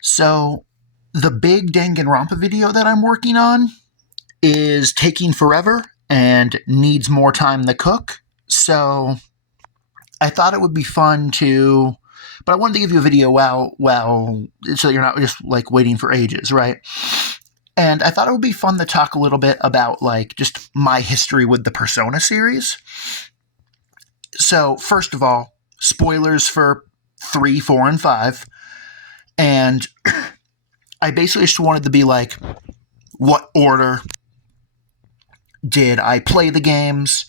So, the big Danganronpa video that I'm working on is taking forever and needs more time to cook. So, I thought it would be fun to, but I wanted to give you a video so you're not just like waiting for ages, right? And I thought it would be fun to talk a little bit about like just my history with the Persona series. So, first of all, spoilers for 3, 4, and 5. And I basically just wanted to be like, what order did I play the games?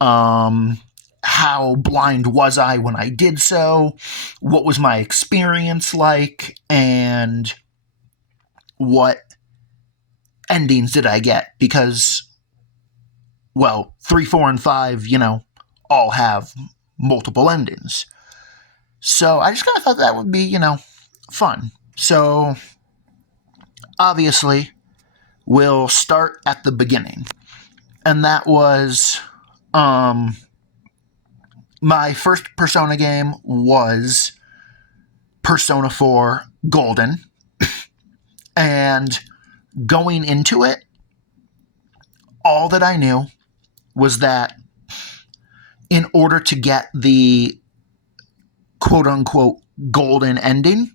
How blind was I when I did so? What was my experience like? And what endings did I get? Because, well, 3, 4, and 5, all have multiple endings. So I just kind of thought that would be, fun. So, obviously, we'll start at the beginning. And that was, my first Persona game was Persona 4 Golden. And going into it, all that I knew was that in order to get the quote-unquote golden ending,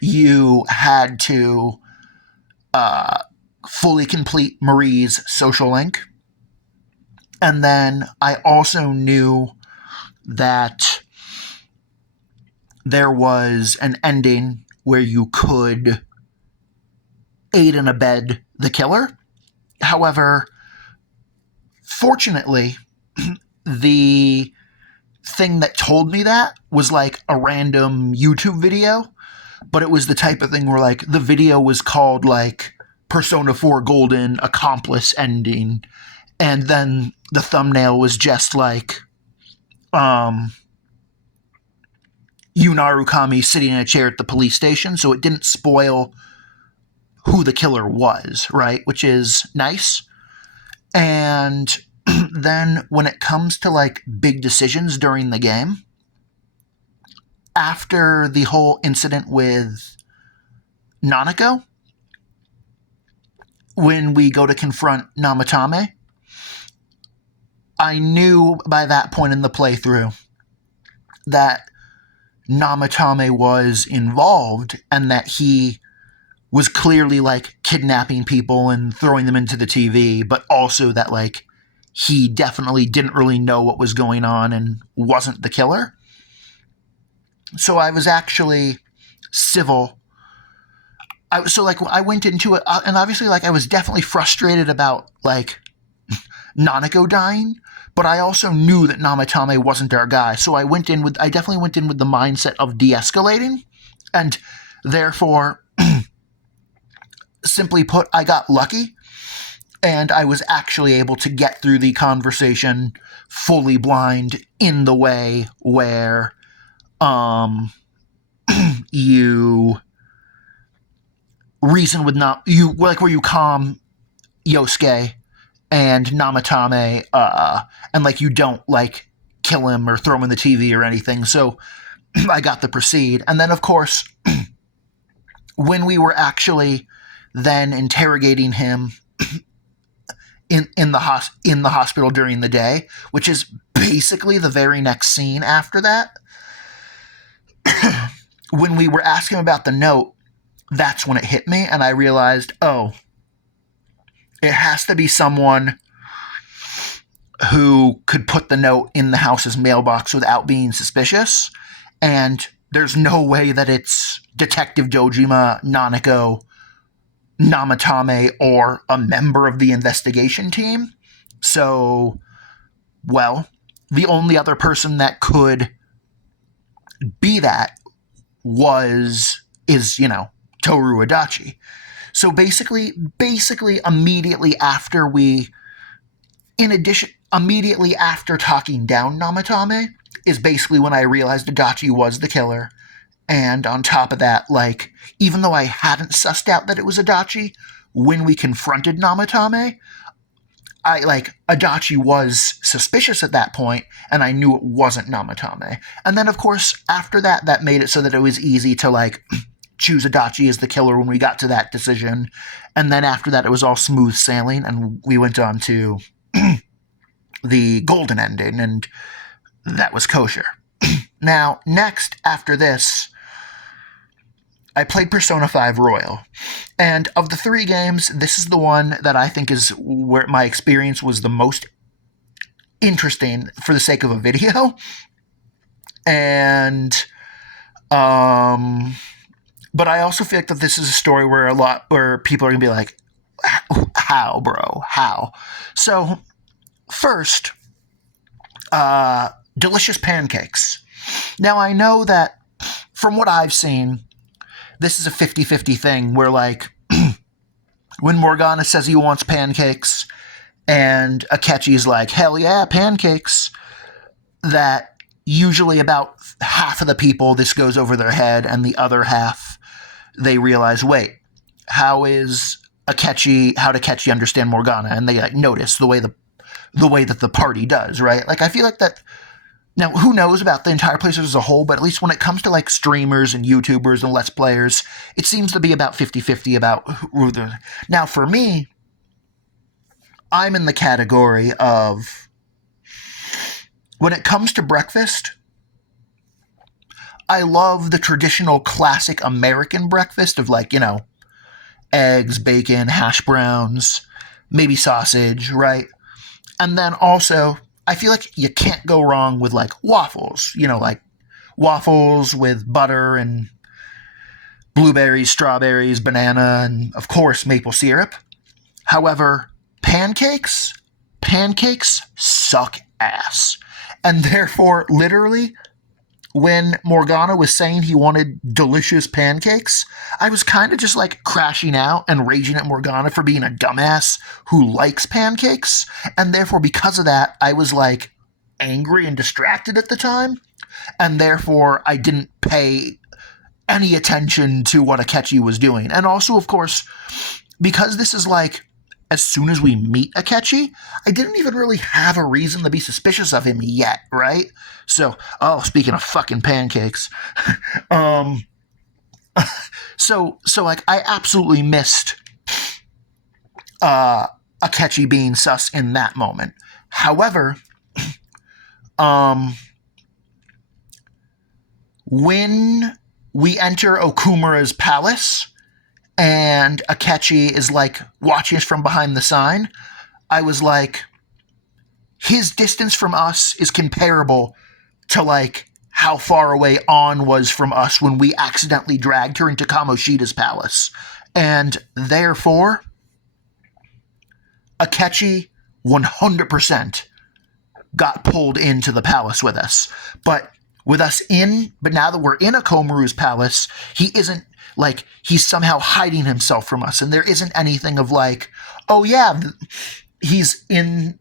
you had to fully complete Marie's social link. And then I also knew that there was an ending where you could aid and abet the killer. However, fortunately, the thing that told me that was like a random YouTube video, but it was the type of thing where like the video was called like Persona 4 Golden Accomplice Ending, and then the thumbnail was just like Yu Narukami sitting in a chair at the police station, so it didn't spoil who the killer was, right? Which is nice. And then when it comes to like big decisions during the game, after the whole incident with Nanako, when we go to confront Namatame, I knew by that point in the playthrough that Namatame was involved and that he was clearly like kidnapping people and throwing them into the TV, but also that like he definitely didn't really know what was going on and wasn't the killer. So I was actually civil. I went into it, and obviously like I was definitely frustrated about like Nanako dying, but I also knew that Namatame wasn't our guy. So I definitely went in with the mindset of de-escalating, and therefore, simply put, I got lucky, and I was actually able to get through the conversation fully blind in the way where you reason with where you calm Yosuke and Namatame, and like you don't like kill him or throw him in the TV or anything. So I got to proceed, and then of course, when we were actually then interrogating him in the hospital during the day, which is basically the very next scene after that. When we were asking about the note, that's when it hit me, and I realized, oh, it has to be someone who could put the note in the house's mailbox without being suspicious, and there's no way that it's Detective Dojima, Nanako, Namatame, or a member of the investigation team. So, well, the only other person that could be that is Toru Adachi. So basically immediately after immediately after talking down Namatame is basically when I realized Adachi was the killer. And on top of that, like, even though I hadn't sussed out that it was Adachi, when we confronted Namatame, Adachi was suspicious at that point, and I knew it wasn't Namatame. And then, of course, after that, that made it so that it was easy to, like, choose Adachi as the killer when we got to that decision. And then after that, it was all smooth sailing, and we went on to the golden ending, and that was kosher. Now, next, after this, I played Persona 5 Royal. And of the 3 games, this is the one that I think is where my experience was the most interesting for the sake of a video. And, but I also feel like that this is a story where people are going to be like, how, bro? How? So, first, delicious pancakes. Now, I know that from what I've seen, this is a 50-50 thing where, like, when Morgana says he wants pancakes and Akechi's like, hell yeah, pancakes, that usually about half of the people this goes over their head, and the other half, they realize, wait, how did Akechi understand Morgana? And they, like, notice the way that the party does, right? Like, I feel like that. Now, who knows about the entire place as a whole, but at least when it comes to, like, streamers and YouTubers and Let's Players, it seems to be about 50-50 about who the... Now, for me, I'm in the category of, when it comes to breakfast, I love the traditional classic American breakfast of, like, you know, eggs, bacon, hash browns, maybe sausage, right? And then also, I feel like you can't go wrong with, like, waffles. You know, like, waffles with butter and blueberries, strawberries, banana, and, of course, maple syrup. However, pancakes suck ass. And therefore, literally, when Morgana was saying he wanted delicious pancakes, I was kind of just, like, crashing out and raging at Morgana for being a dumbass who likes pancakes. And therefore, because of that, I was, like, angry and distracted at the time. And therefore, I didn't pay any attention to what Akechi was doing. And also, of course, because this is, like, as soon as we meet Akechi, I didn't even really have a reason to be suspicious of him yet, right? So, speaking of fucking pancakes, so like, I absolutely missed Akechi being sus in that moment. However, when we enter Okumura's palace, and Akechi is, like, watching us from behind the sign, I was like, his distance from us is comparable to, like, how far away An was from us when we accidentally dragged her into Kamoshida's palace. And therefore, Akechi 100% got pulled into the palace with us. But now that we're in Okomaru's palace, he isn't, like, he's somehow hiding himself from us, and there isn't anything of, like, oh yeah, there he is in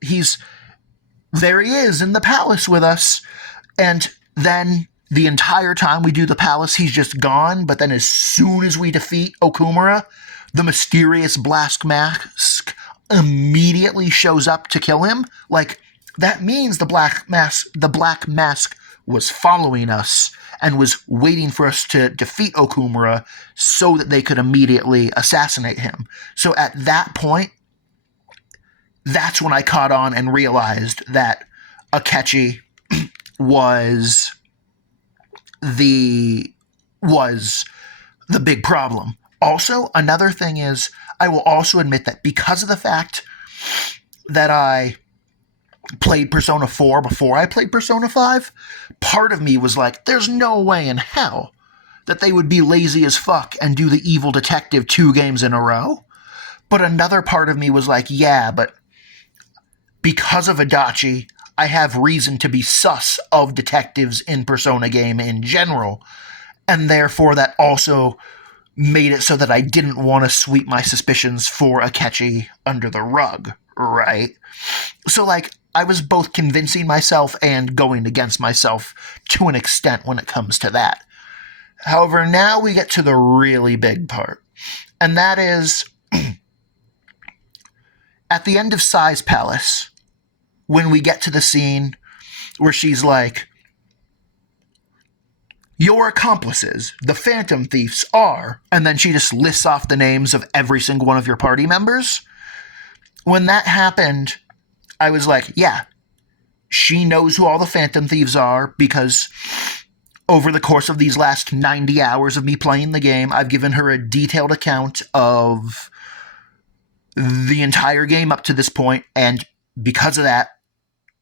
the palace with us, and then the entire time we do the palace, he's just gone. But then as soon as we defeat Okumura, the mysterious Black Mask immediately shows up to kill him. Like, that means the Black Mask was following us and was waiting for us to defeat Okumura so that they could immediately assassinate him. So at that point, that's when I caught on and realized that Akechi was the big problem. Also, another thing is, I will also admit that because of the fact that I played Persona 4 before I played Persona 5, part of me was like, there's no way in hell that they would be lazy as fuck and do the evil detective 2 games in a row. But another part of me was like, yeah, but because of Adachi, I have reason to be sus of detectives in Persona game in general, and therefore that also made it so that I didn't want to sweep my suspicions for Akechi under the rug, right? So, like, I was both convincing myself and going against myself to an extent when it comes to that. However, now we get to the really big part, and that is at the end of Sai's Palace, when we get to the scene where she's like, your accomplices, the Phantom Thieves, are, and then she just lists off the names of every single one of your party members. When that happened, I was like, yeah, she knows who all the Phantom Thieves are, because over the course of these last 90 hours of me playing the game, I've given her a detailed account of the entire game up to this point, and because of that,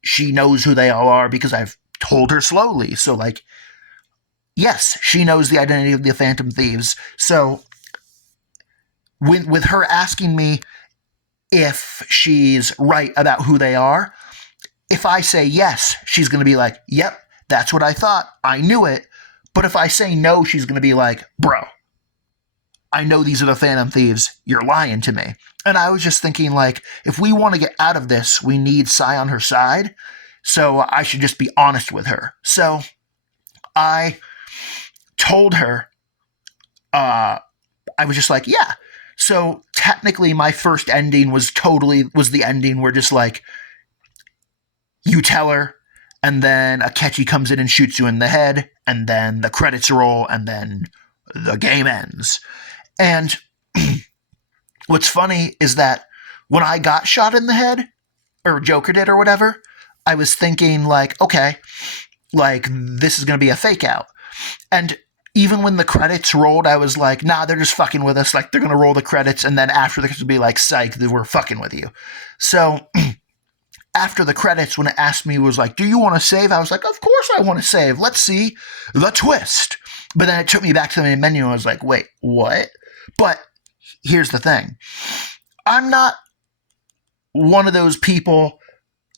she knows who they all are because I've told her slowly. So, like, yes, she knows the identity of the Phantom Thieves. So, with her asking me if she's right about who they are, if I say yes, she's going to be like, yep, that's what I thought. I knew it. But if I say no, she's going to be like, bro, I know these are the Phantom Thieves. You're lying to me. And I was just thinking, like, if we want to get out of this, we need Sai on her side. So I should just be honest with her. So I told her, I was just like, yeah. So technically my first ending was the ending where just like, you tell her, and then Akechi comes in and shoots you in the head, and then the credits roll, and then the game ends. And what's funny is that when I got shot in the head, or Joker did or whatever, I was thinking like, okay, like this is going to be a fake out. And even when the credits rolled, I was like, nah, they're just fucking with us. Like they're going to roll the credits, and then after the credits will be like, psych, we're fucking with you. So after the credits, when it asked me, it was like, do you want to save? I was like, of course I want to save. Let's see the twist. But then it took me back to the main menu, and I was like, wait, what? But here's the thing. I'm not one of those people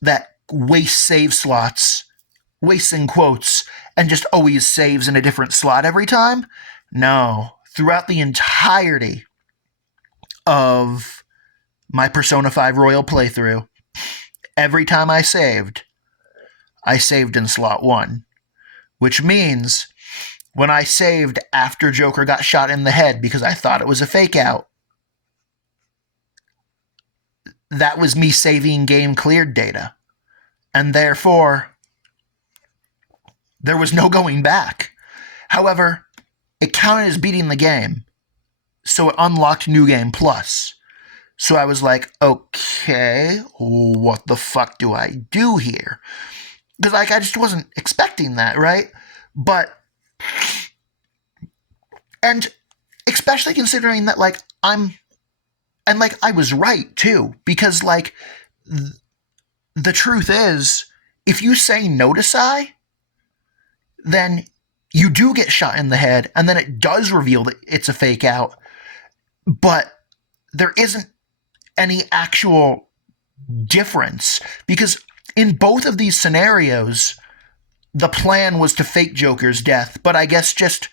that waste save slots, wasting quotes, and just always saves in a different slot every time. No. Throughout the entirety of my Persona 5 Royal playthrough, every time I saved in slot 1. Which means when I saved after Joker got shot in the head because I thought it was a fake out, that was me saving game cleared data. And therefore, there was no going back. However, it counted as beating the game, so it unlocked New Game Plus. So I was like, okay, what the fuck do I do here? Because like I just wasn't expecting that, right? But, and especially considering that like I was right too, because like the truth is, if you say no to Sai, then you do get shot in the head, and then it does reveal that it's a fake out, but there isn't any actual difference, because in both of these scenarios, the plan was to fake Joker's death, but I guess just,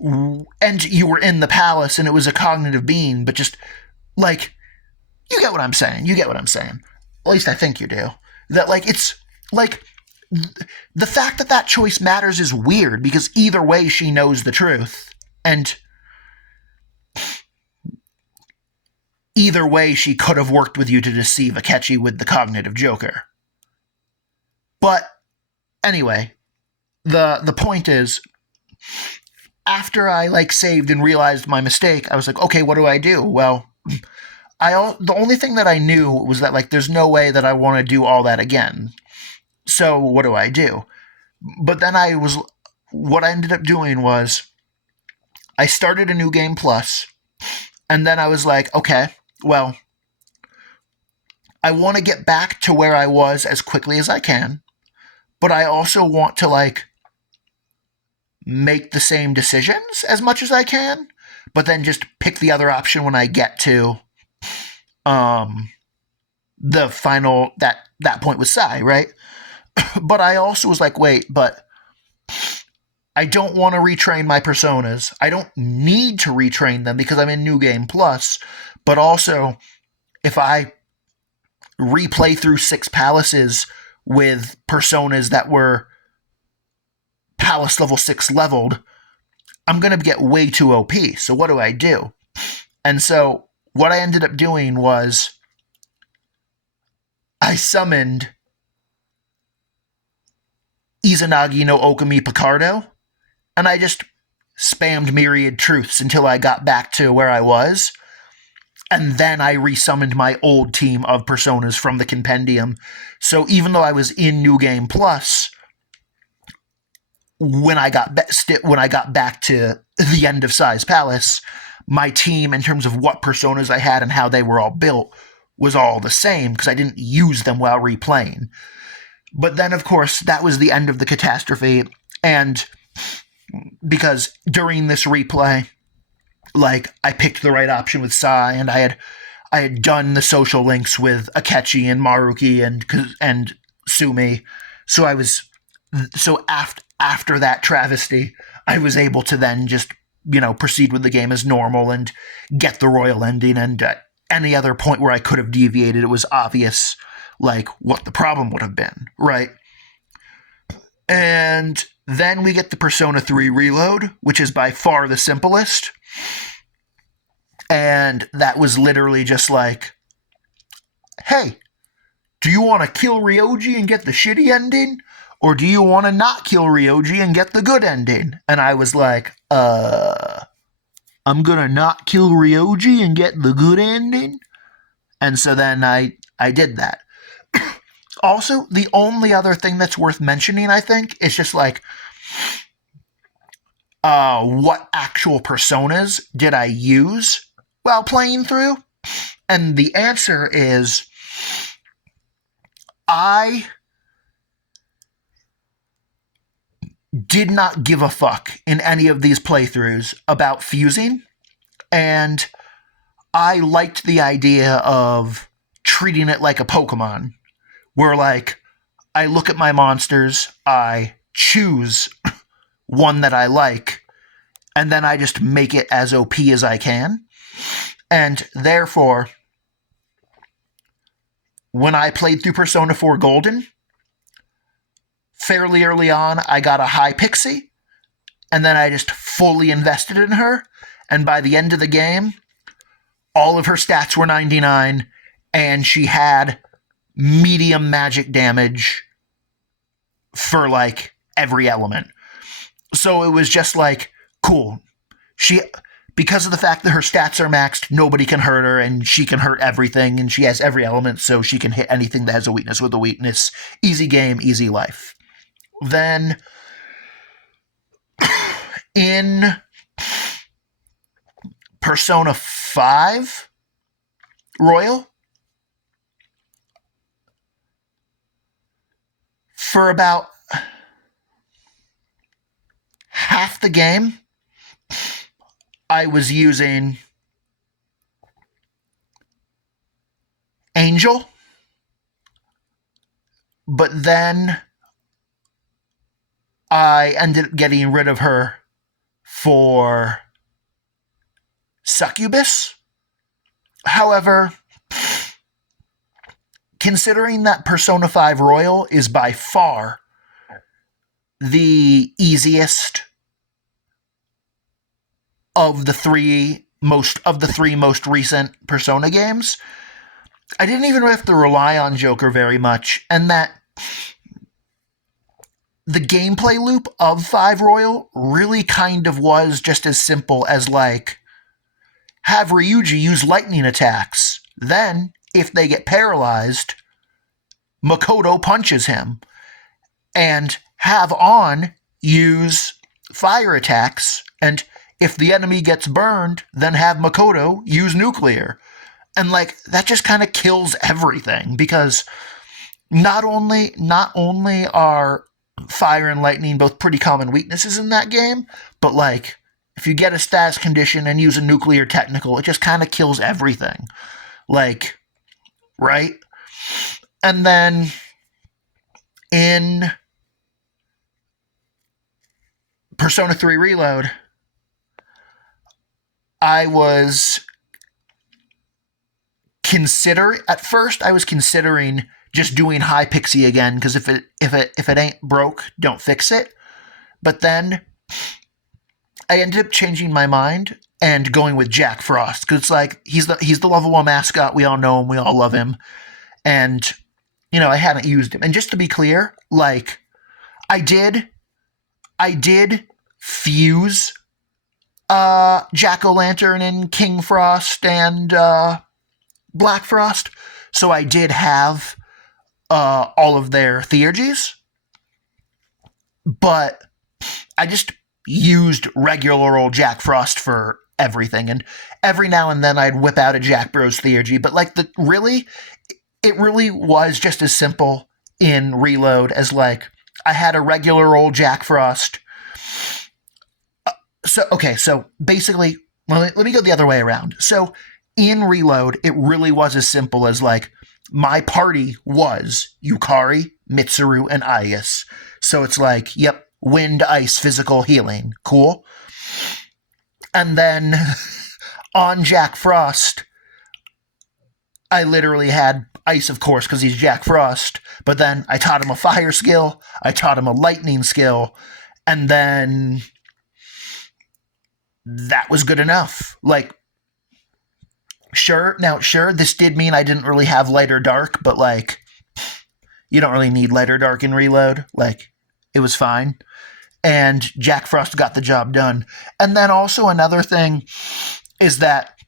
and you were in the palace and it was a cognitive being, but just, like, you get what I'm saying. At least I think you do. That, like, it's, like, the fact that choice matters is weird, because either way she knows the truth, and either way she could have worked with you to deceive Akechi with the cognitive Joker. But, anyway, the point is, after I, like, saved and realized my mistake, I was like, okay, what do I do? Well, the only thing that I knew was that, like, there's no way that I want to do all that again. So, what do I do? But then what I ended up doing was, I started a New Game Plus, and then I was like, okay, well, I want to get back to where I was as quickly as I can, but I also want to, like, make the same decisions as much as I can, but then just pick the other option when I get to the final, that point with Sai, right? But I also was like, wait, but I don't want to retrain my personas. I don't need to retrain them because I'm in New Game Plus, but also, if I replay through 6 palaces with personas that were palace level 6 leveled, I'm going to get way too OP. So what do I do? And so what I ended up doing was I summoned Izanagi no Okami Picardo, And I just spammed myriad truths until I got back to where I was. And then I resummoned my old team of personas from the compendium. So even though I was in New Game Plus, when I got back to the end of Size Palace, my team, in terms of what personas I had and how they were all built, was all the same because I didn't use them while replaying. But then, of course, that was the end of the catastrophe, and because during this replay, like, I picked the right option with Sai, and I had done the social links with Akechi and Maruki and Sumi, so after that travesty, I was able to then just, proceed with the game as normal and get the royal ending. And at any other point where I could have deviated, it was obvious, like, what the problem would have been, right? And then we get the Persona 3 Reload, which is by far the simplest. And that was literally just like, hey, do you want to kill Ryoji and get the shitty ending? Or do you want to not kill Ryoji and get the good ending? And I was like, I'm gonna not kill Ryoji and get the good ending? And so then I did that. Also, the only other thing that's worth mentioning, I think, is just like, what actual personas did I use while playing through? And the answer is, I did not give a fuck in any of these playthroughs about fusing, and I liked the idea of treating it like a Pokemon, where, like, I look at my monsters, I choose one that I like, and then I just make it as OP as I can. And therefore, when I played through Persona 4 Golden, fairly early on, I got a high Pixie, and then I just fully invested in her, and by the end of the game, all of her stats were 99, and she had medium magic damage for, like, every element. So it was just like, cool. Because of the fact that her stats are maxed, nobody can hurt her, and she can hurt everything, and she has every element, so she can hit anything that has a weakness with a weakness. Easy game, easy life. Then, in Persona 5 Royal, for about half the game, I was using Angel, but then I ended up getting rid of her for Succubus. However, considering that Persona 5 Royal is by far the easiest of the three most recent Persona games, I didn't even have to rely on Joker very much, and that the gameplay loop of 5 Royal really kind of was just as simple as, like, have Ryuji use lightning attacks. Then, if they get paralyzed, Makoto punches him. And have An use fire attacks, and if the enemy gets burned, then have Makoto use nuclear. And, like, that just kind of kills everything, because not only are fire and lightning both pretty common weaknesses in that game, but, like, if you get a status condition and use a nuclear technical, it just kind of kills everything. Like, right? And then in Persona 3 Reload, I was considering just doing high Pixie again, because if it ain't broke, don't fix it. But then I ended up changing my mind and going with Jack Frost, because it's like, he's the level 1 mascot, we all know him, we all love him, and, I hadn't used him. And just to be clear, like, I did fuse Jack-o'-lantern and King Frost and Black Frost. So I did have all of their theurgies, but I just used regular old Jack Frost for everything, and every now and then I'd whip out a Jack Bros theurgy, but like it really was just as simple in Reload as like I had a regular old Jack Frost. So basically, let me go the other way around. So in Reload, it really was as simple as like my party was Yukari, Mitsuru, and Aius. So it's like, yep, wind, ice, physical, healing. Cool. And then on Jack Frost, I literally had ice, of course, because he's Jack Frost. But then I taught him a fire skill, I taught him a lightning skill, and then that was good enough. Like, sure, this did mean I didn't really have light or dark, but like, you don't really need light or dark in Reload. Like, it was fine. And Jack Frost got the job done. And then also another thing is that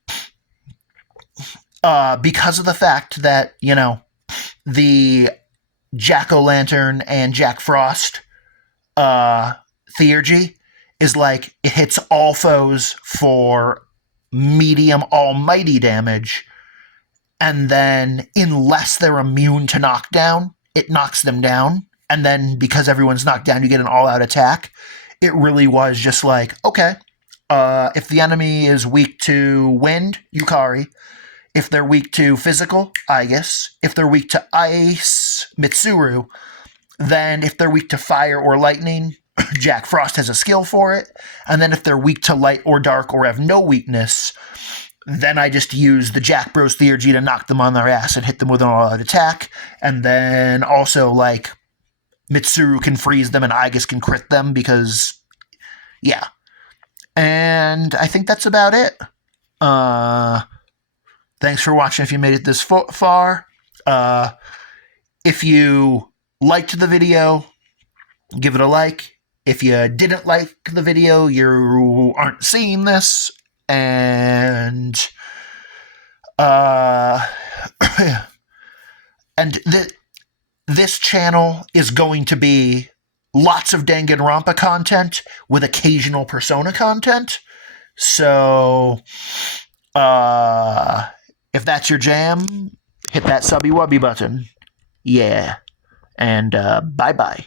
because of the fact that, you know, the Jack-o'-lantern and Jack Frost theurgy is like, it hits all foes for medium almighty damage, and then unless they're immune to knockdown, it knocks them down. And then because everyone's knocked down, you get an all-out attack. It really was just like, okay, if the enemy is weak to wind, Yukari. If they're weak to physical, Aius. If they're weak to ice, Mitsuru. Then if they're weak to fire or lightning, Jack Frost has a skill for it. And then if they're weak to light or dark or have no weakness, then I just use the Jack Bros theurgy to knock them on their ass and hit them with an all-out attack. And then also, like, Mitsuru can freeze them and Aius can crit them because, yeah. And I think that's about it. Thanks for watching if you made it this far. If you liked the video, give it a like. If you didn't like the video, you aren't seeing this. And this channel is going to be lots of Danganronpa content with occasional Persona content. So, if that's your jam, hit that subby wubby button. Yeah. And bye-bye.